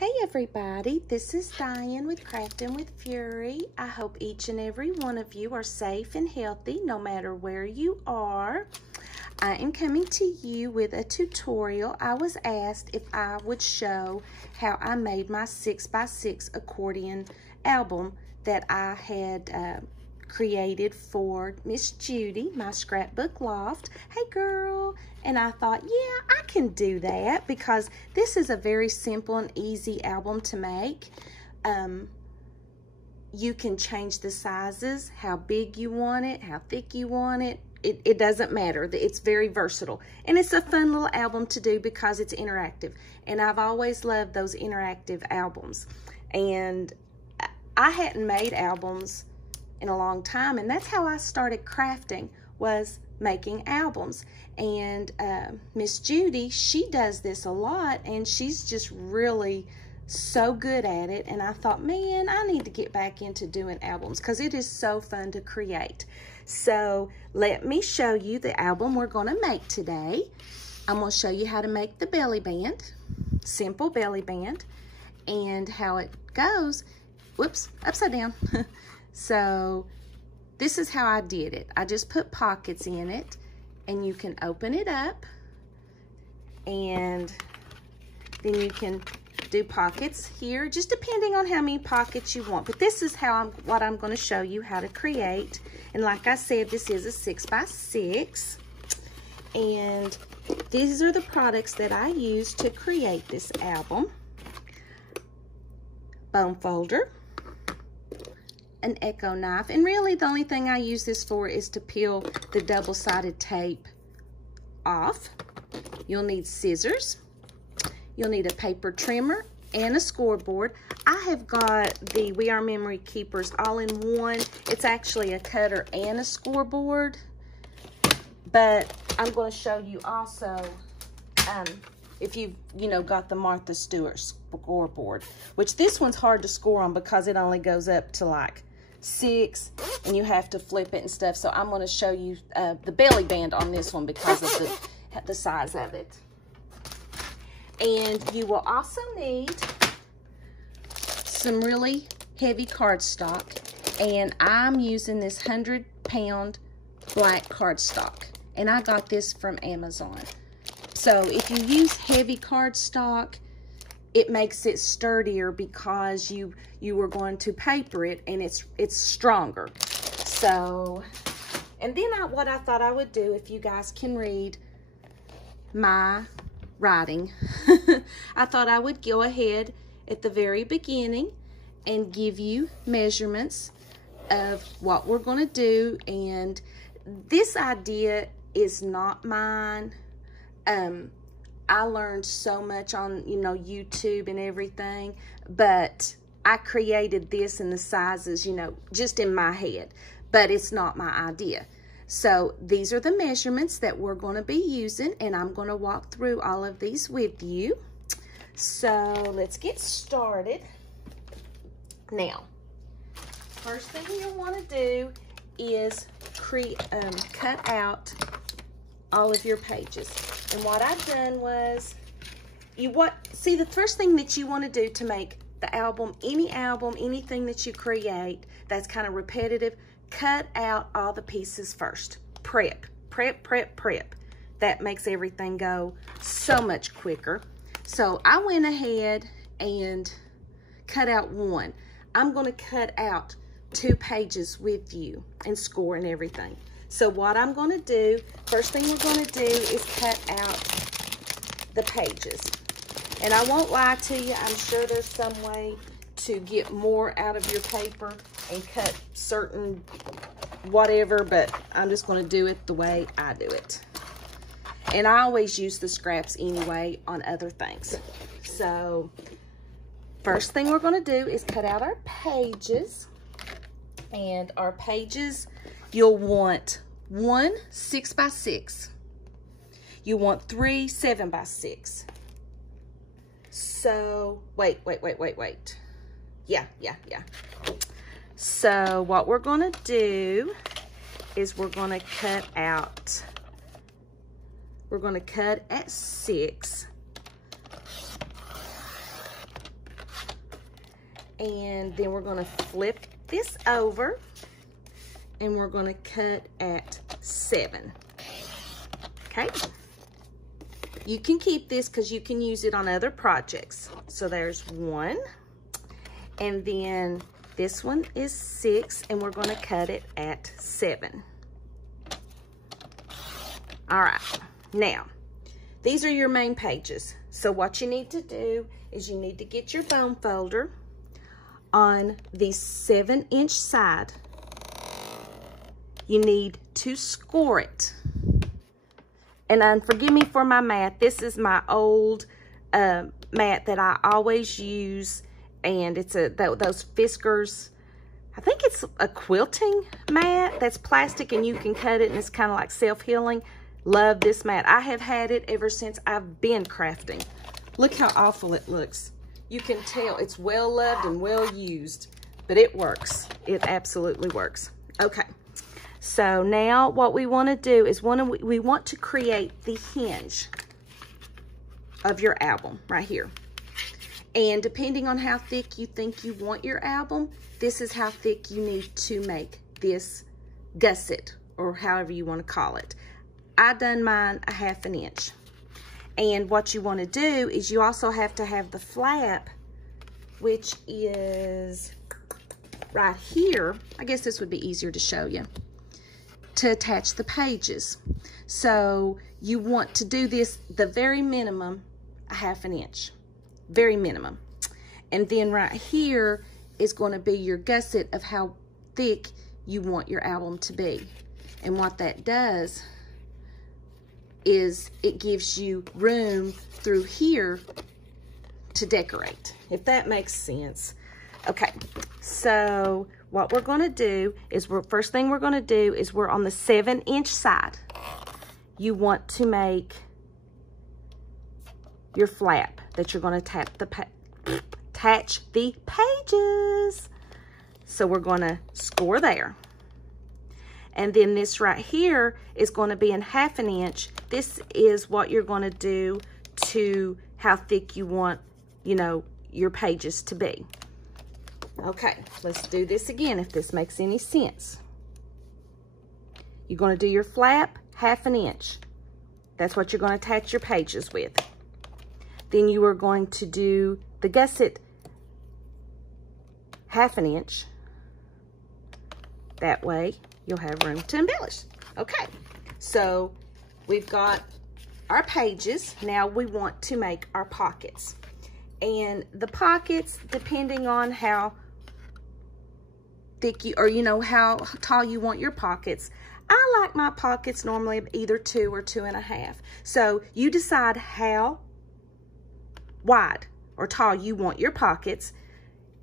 Hey everybody, this is Diane with Crafting with Fury. I hope each and every one of you are safe and healthy no matter where you are. I am coming to you with a tutorial. I was asked if I would show how I made my 6x6 accordion album that I had created for Miss Judy, my scrapbook loft. Hey girl. And I thought, yeah, I can do that because this is a very simple and easy album to make. You can change the sizes, how big you want it, how thick you want it. It doesn't matter. It's very versatile. And it's a fun little album to do because it's interactive. And I've always loved those interactive albums. And I hadn't made albums in a long time, and that's how I started crafting, was making albums. And Miss Judy, she does this a lot, and she's just really so good at it. And I thought, man, I need to get back into doing albums because it is so fun to create. So let me show you the album we're going to make today. I'm going to show you how to make the belly band, simple belly band, and how it goes. Whoops, upside down. So this is how I did it. I just put pockets in it, and you can open it up, and then you can do pockets here, just depending on how many pockets you want. But this is what I'm going to show you how to create. And like I said, this is a 6x6, and these are the products that I used to create this album. Bone folder, an Echo knife, and really the only thing I use this for is to peel the double-sided tape off. You'll need scissors, you'll need a paper trimmer, and a scoreboard. I have got the We Are Memory Keepers all in one. It's actually a cutter and a scoreboard, but I'm going to show you also if you've got the Martha Stewart scoreboard, which this one's hard to score on because it only goes up to like 6 and you have to flip it and stuff. So I'm going to show you the belly band on this one because of the size of it. And you will also need some really heavy cardstock, and I'm using this 100-pound black cardstock, and I got this from Amazon. So if you use heavy cardstock, it makes it sturdier because you are going to paper it, and it's stronger. So, and then what I thought I would do, if you guys can read my writing, I thought I would go ahead at the very beginning and give you measurements of what we're going to do. And this idea is not mine. I learned so much on, YouTube and everything, but I created this in the sizes, just in my head, but it's not my idea. So these are the measurements that we're going to be using, and I'm going to walk through all of these with you. So let's get started. Now, first thing you'll want to do is cut out all of your pages. And what I've done was, see, the first thing that you want to do to make the album, anything that you create that's kind of repetitive, cut out all the pieces first. Prep. That makes everything go so much quicker. So I went ahead and cut out one. I'm going to cut out 2 pages with you and score and everything. So what I'm going to do, first thing we're going to do is cut out the pages. And I won't lie to you, I'm sure there's some way to get more out of your paper and cut certain whatever, but I'm just going to do it the way I do it. And I always use the scraps anyway on other things. So first thing we're going to do is cut out our pages. And our pages, you'll want 1 6x6. You want 3 7x6. So, wait. Yeah. So what we're going to do is we're going to cut at 6 And then we're gonna flip this over and we're gonna cut at 7. Okay? You can keep this because you can use it on other projects. So there's 1. And then this one is 6, and we're gonna cut it at 7. All right, now, these are your main pages. So what you need to do is you need to get your foam folder on the 7-inch side. You need to score it. And forgive me for my mat. This is my old mat that I always use, and it's those Fiskars. I think it's a quilting mat that's plastic, and you can cut it, and it's kind of like self-healing. Love this mat. I have had it ever since I've been crafting. Look how awful it looks. You can tell it's well loved and well used, but it works. It absolutely works. Okay, so now what we want to do is we want to create the hinge of your album right here. And depending on how thick you think you want your album, this is how thick you need to make this gusset, or however you want to call it. I done mine 1/2 inch. And what you want to do is you also have to have the flap, which is right here. I guess this would be easier to show you, to attach the pages. So you want to do this the very minimum 1/2 inch, very minimum. And then right here is going to be your gusset of how thick you want your album to be. And what that does is it gives you room through here to decorate, if that makes sense. Okay, so what we're going to do is first thing we're going to do is we're on the 7-inch side. You want to make your flap that you're going to attach the pages. So we're going to score there. And then this right here is going to be in 1/2 inch. This is what you're going to do to how thick you want, you know, your pages to be. Okay, let's do this again if this makes any sense. You're going to do your flap 1/2 inch. That's what you're going to attach your pages with. Then you are going to do the gusset 1/2 inch. That way you'll have room to embellish. Okay, so we've got our pages. Now we want to make our pockets. And the pockets, depending on how thick you, or you know, how tall you want your pockets. I like my pockets normally either 2 or 2.5. So you decide how wide or tall you want your pockets.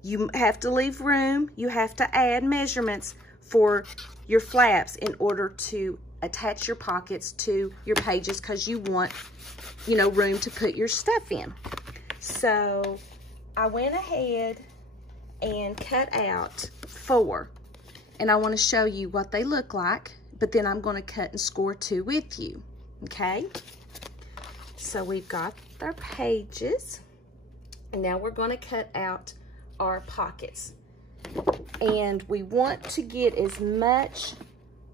You have to leave room. You have to add measurements for your flaps in order to attach your pockets to your pages, because you want, you know, room to put your stuff in. So I went ahead and cut out 4, and I want to show you what they look like, but then I'm going to cut and score 2 with you. Okay, so we've got our pages, and now we're going to cut out our pockets. And we want to get as much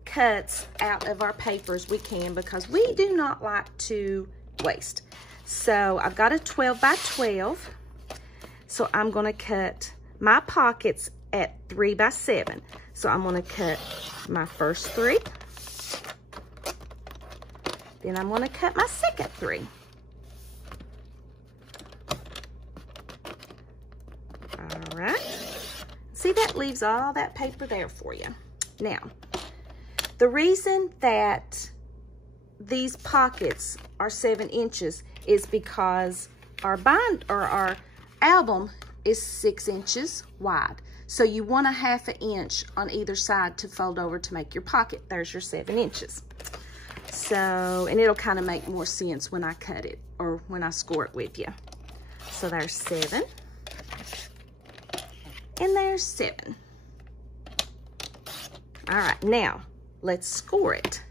cuts out of our paper as we can, because we do not like to waste. So I've got a 12 by 12. So I'm going to cut my pockets at 3 by 7. So I'm going to cut my first 3. Then I'm going to cut my second 3. All right. See, that leaves all that paper there for you. Now, the reason that these pockets are 7 inches is because our our album is 6 inches wide. So you want 1/2 inch on either side to fold over to make your pocket. There's your 7 inches. So, and it'll kind of make more sense when I cut it or when I score it with you. So there's 7. And there's 7. All right, now let's score it,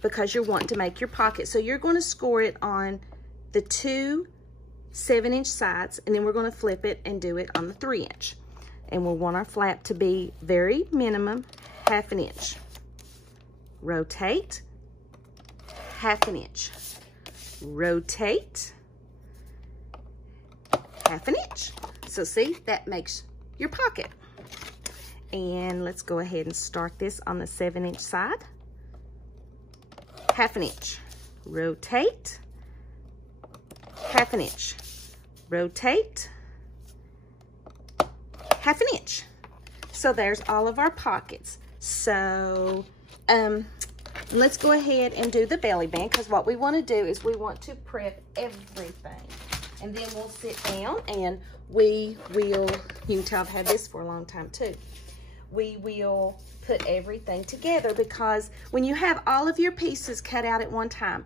because you're wanting to make your pocket. So you're going to score it on the 2 7-inch sides, and then we're going to flip it and do it on the 3-inch. And we'll want our flap to be very minimum, 1/2 inch. Rotate, 1/2 inch. Rotate, 1/2 inch. So see, that makes your pocket. And let's go ahead and start this on the 7-inch side. 1/2 inch. Rotate, 1/2 inch. Rotate, 1/2 inch. So there's all of our pockets. So let's go ahead and do the belly band, because what we want to do is we want to prep everything. And then we'll sit down and we will, you can tell I've had this for a long time too. We will put everything together, because when you have all of your pieces cut out at one time,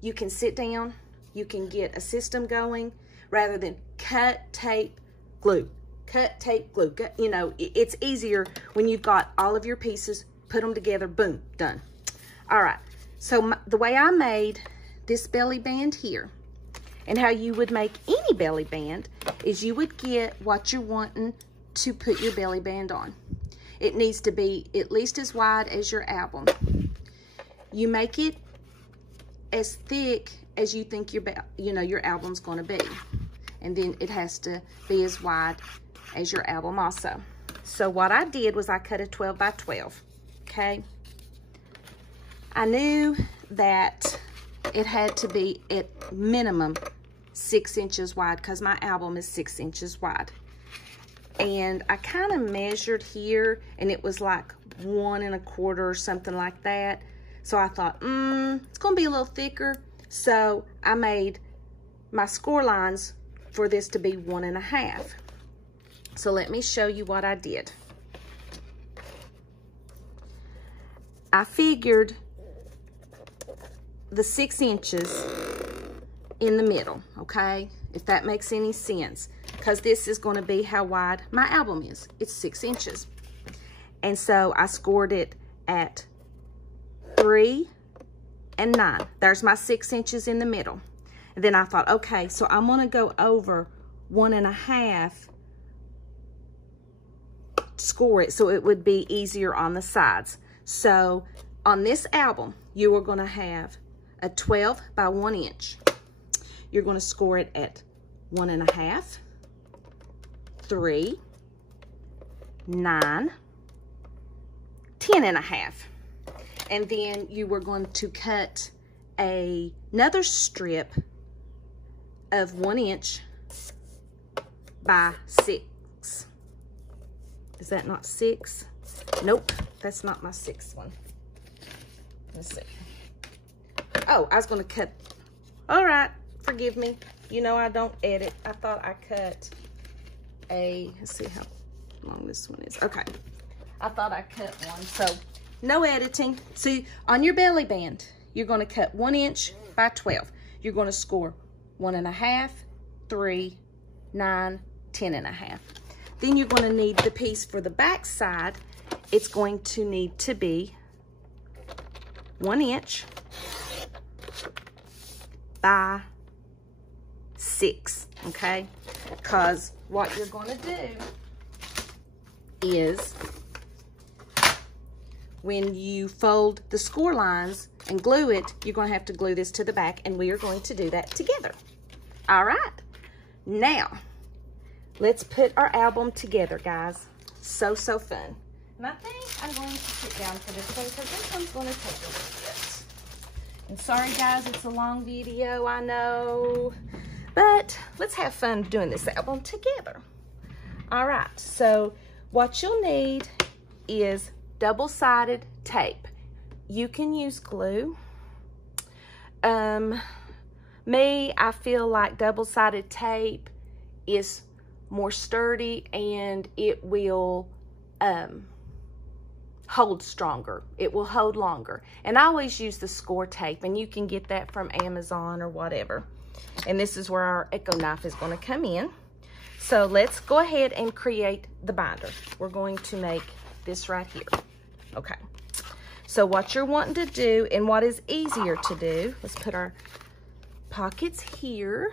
you can sit down, you can get a system going rather than cut, tape, glue. Cut, tape, glue. You know, it's easier when you've got all of your pieces, put them together, boom, done. All right, so the way I made this belly band here, and how you would make any belly band, is you would get what you're wanting to put your belly band on. It needs to be at least as wide as your album. You make it as thick as you think your album's going to be, and then it has to be as wide as your album also. So what I did was I cut a 12 by 12. Okay. I knew that it had to be at minimum 6 inches wide, because my album is 6 inches wide. And I kind of measured here, and it was like 1 1/4 or something like that. So I thought, it's going to be a little thicker. So I made my score lines for this to be 1 1/2. So let me show you what I did. I figured the 6 inches in the middle, okay? If that makes any sense, because this is going to be how wide my album is. It's 6 inches. And so I scored it at 3 and 9. There's my 6 inches in the middle. And then I thought, okay, so I'm going to go over 1 1/2, score it so it would be easier on the sides. So on this album, you are going to have a 12 by 1 inch. You're going to score it at 1 1/2, 3, 9, 10 1/2. And then you were going to cut another strip of 1 inch by 6. Is that not 6? Nope, that's not my 6th one. Let's see. Oh, I was going to cut. All right, forgive me. You know I don't edit. I thought I cut let's see how long this one is. Okay, I thought I cut one. So no editing. See, on your belly band, you're going to cut 1 inch by 12. You're going to score 1 1/2, 3, 9, 10 1/2. Then you're going to need the piece for the back side. It's going to need to be 1 inch by 6, okay? Because what you're going to do is when you fold the score lines and glue it, you're going to have to glue this to the back, and we are going to do that together. All right. Now, let's put our album together, guys. So fun. And I think I'm going to sit down for this one, because this one's going to take a little bit. And sorry, guys, it's a long video, I know. But let's have fun doing this album together. All right, so what you'll need is double-sided tape. You can use glue. Me, I feel like double-sided tape is more sturdy, and it will hold stronger. It will hold longer. And I always use the score tape, and you can get that from Amazon or whatever. And this is where our Echo knife is going to come in. So let's go ahead and create the binder. We're going to make this right here. Okay. So what you're wanting to do, and what is easier to do, let's put our pockets here.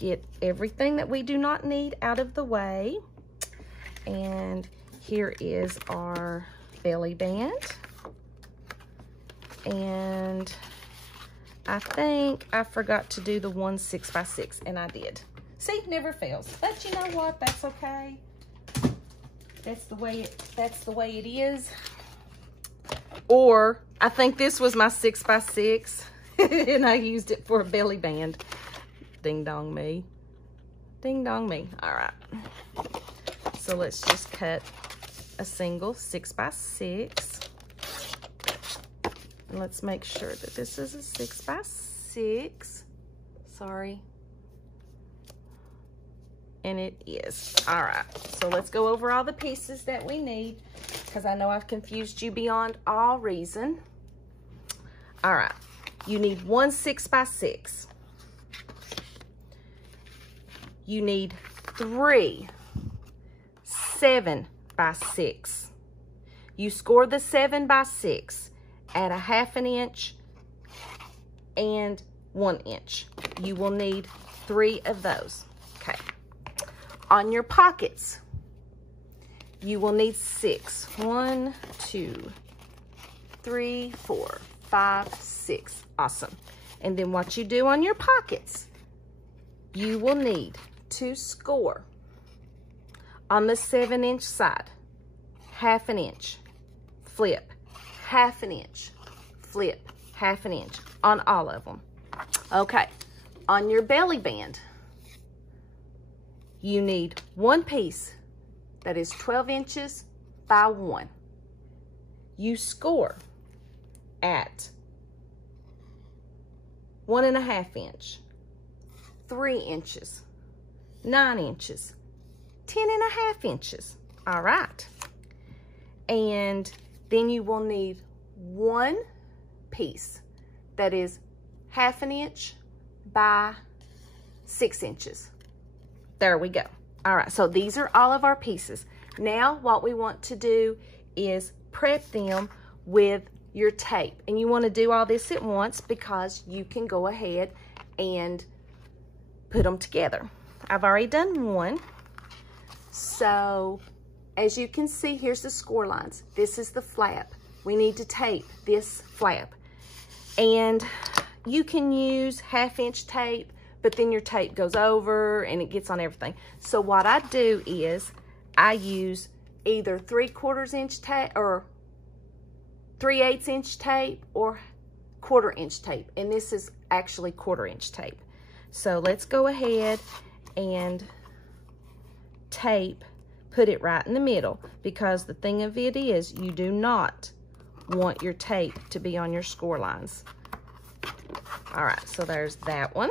get everything that we do not need out of the way. And here is our belly band. And I think I forgot to do the 1 6x6, and I did. See, never fails. But you know what? That's okay. That's the way it is. Or I think this was my 6x6 and I used it for a belly band. Ding dong me. Ding dong me. All right. So let's just cut a single 6x6. And let's make sure that this is a 6x6. Sorry. And it is. All right, so let's go over all the pieces that we need, because I know I've confused you beyond all reason. All right, you need 1 6x6. You need 3 7x6. You score the 7x6 at a 1/2 inch and 1 inch. You will need 3 of those. Okay. On your pockets, you will need 6. 1, 2, 3, 4, 5, 6. Awesome. And then what you do on your pockets, you will need to score on the 7-inch side, 1/2 inch, flip, 1/2 inch, flip, 1/2 inch on all of them. Okay. On your belly band, you need 1 piece that is 12 inches by 1. You score at 1 1/2 inch, 3 inches, 9 inches, 10 1/2 inches. All right. And then you will need 1 piece that is 1/2 inch by 6 inches. There we go. All right, so these are all of our pieces. Now what we want to do is prep them with your tape. And you want to do all this at once because you can go ahead and put them together. I've already done one. So as you can see, here's the score lines. This is the flap. We need to tape this flap. And you can use 1/2 inch tape, but then your tape goes over and it gets on everything. So what I do is I use either 3/4 inch tape or 3/8 inch tape or 1/4 inch tape. And this is actually 1/4 inch tape. So let's go ahead and tape, put it right in the middle, because the thing of it is you do not want your tape to be on your score lines. All right, so there's that one.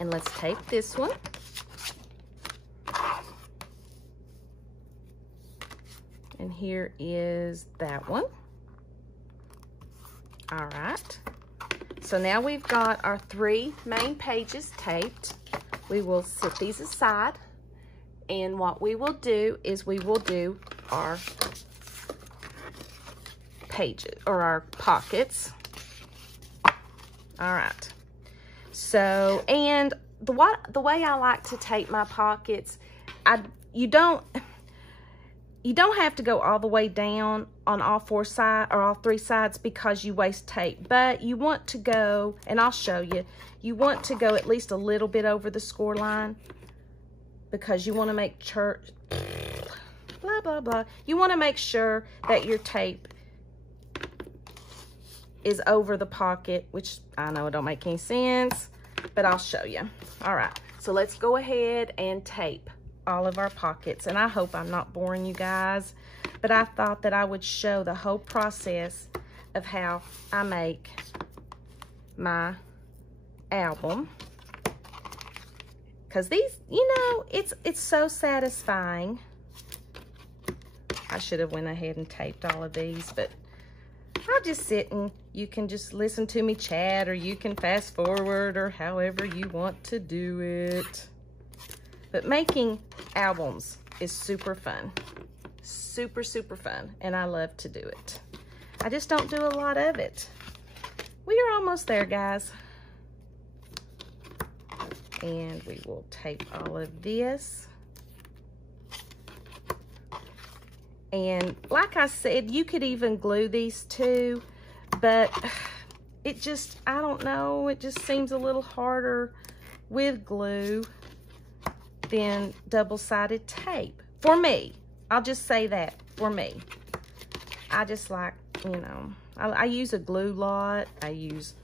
And let's tape this one. And here is that one. All right. So now we've got our 3 main pages taped. We will set these aside. And what we will do is we will do our pages or our pockets. All right. So, and the way I like to tape my pockets, you don't have to go all the way down on all 4 sides or all 3 sides because you waste tape. But you want to go, and I'll show you, you want to go at least a little bit over the score line because you want to make sure, blah, blah, blah. You want to make sure that your tape is over the pocket, which I know it don't make any sense, but I'll show you. All right, so let's go ahead and tape all of our pockets. And I hope I'm not boring you guys, but I thought that I would show the whole process of how I make my album. Because these, you know, it's so satisfying. I should have went ahead and taped all of these, but I'll just sit and you can just listen to me chat, or you can fast forward, or however you want to do it. But making albums is super fun. Super, super fun. And I love to do it. I just don't do a lot of it. We are almost there, guys. And we will tape all of this. And like I said, you could even glue these too, but it just, I don't know, it just seems a little harder with glue than double-sided tape. For me, I'll just say that, for me. I just like, you know, I use a glue lot. I use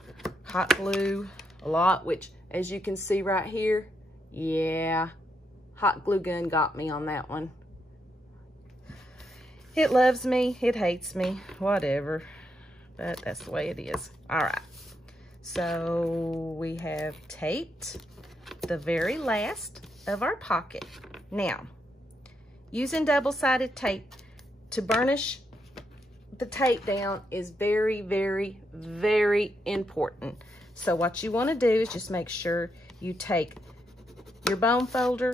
hot glue a lot, which as you can see right here, yeah, hot glue gun got me on that one. It loves me, it hates me, whatever. But that's the way it is. All right. So we have taped the very last of our pocket. Now, using double-sided tape to burnish the tape down is very, very, very important. So what you want to do is just make sure you take your bone folder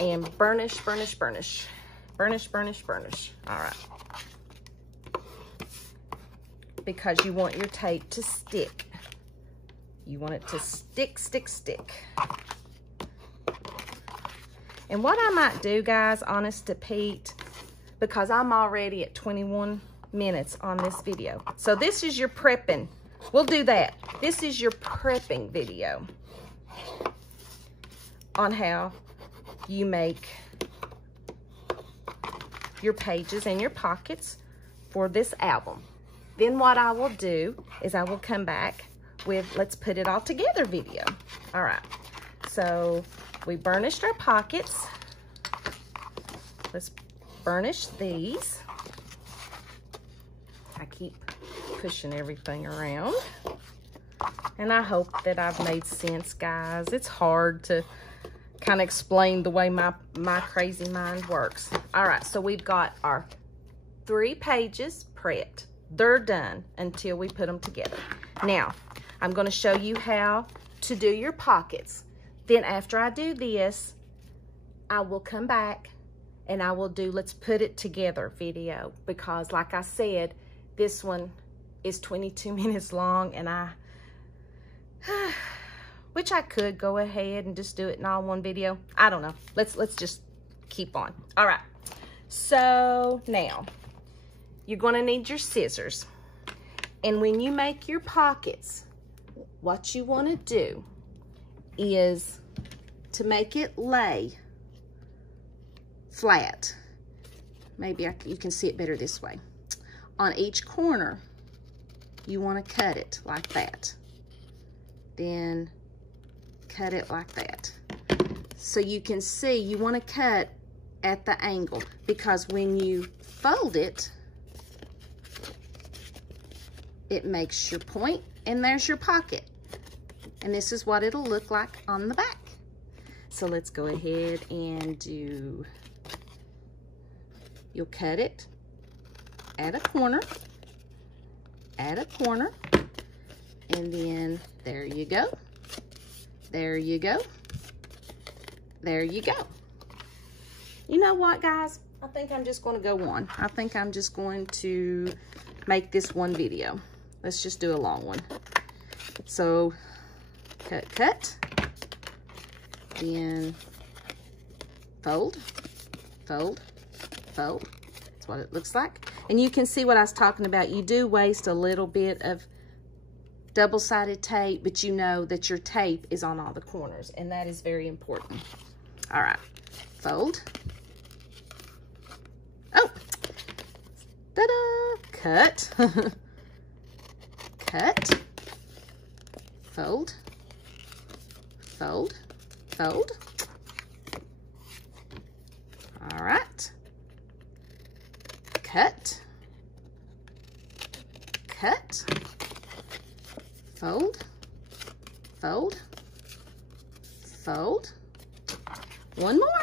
and burnish, burnish, burnish. Burnish, burnish, burnish. All right. Because you want your tape to stick. You want it to stick, stick, stick. And what I might do, guys, honest to Pete, because I'm already at 21 minutes on this video. So this is your prepping. We'll do that. This is your prepping video on how you make your pages and your pockets for this album. Then what I will do is I will come back with let's put it all together video. All right, so we burnished our pockets. Let's burnish these. I keep pushing everything around. And I hope that I've made sense, guys. It's hard to kind of explain the way my crazy mind works. All right, so we've got our 3 pages prepped. They're done until we put them together. Now, I'm going to show you how to do your pockets. Then after I do this, I will come back and I will do let's put it together video, because like I said, this one is 22 minutes long, and which I could go ahead and just do it in all one video. I don't know. Let's just keep on. All right. So now you're going to need your scissors. And when you make your pockets, what you want to do is to make it lay flat. Maybe you can see it better this way. On each corner, you want to cut it like that. Then cut it like that. So you can see you want to cut at the angle, because when you fold it, it makes your point, and there's your pocket. And this is what it'll look like on the back. So let's go ahead and do, you'll cut it at a corner, and then there you go. There you go. There you go. You know what, guys? I think I'm just going to go on. I think I'm just going to make this one video. Let's just do a long one. So, cut. Then fold. That's what it looks like. And you can see what I was talking about. You do waste a little bit of double-sided tape, but you know that your tape is on all the corners, and that is very important. All right, fold. Oh, ta-da! Cut. Cut. Fold. All right. Cut. Fold. One more.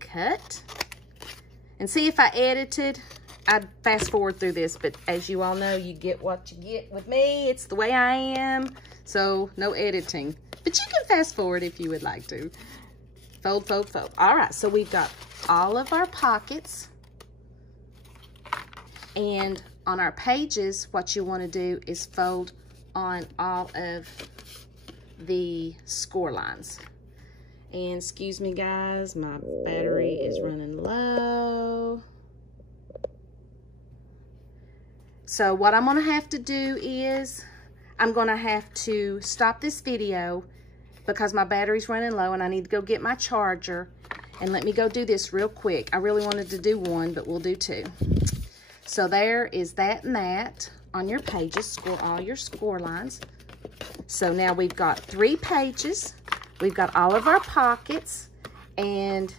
Cut. And see, if I edited, I'd fast forward through this, but as you all know, you get what you get with me. It's the way I am, so no editing. But you can fast forward if you would like to. Fold. All right, so we've got all of our pockets. And on our pages, what you want to do is fold on all of the score lines. And excuse me guys, my battery is running low. So what I'm gonna have to do is, I'm gonna have to stop this video because my battery's running low and I need to go get my charger. And let me go do this real quick. I really wanted to do one, but we'll do two. So there is that and that on your pages, score all your score lines. So now we've got 3 pages. We've got all of our pockets, and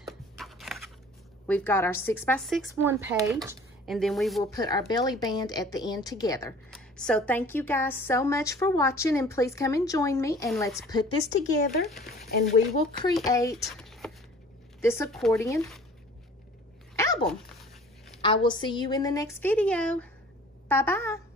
we've got our 6x6 one page, and then we will put our belly band at the end together. So thank you guys so much for watching, and please come and join me, and let's put this together, and we will create this accordion album. I will see you in the next video. Bye-bye.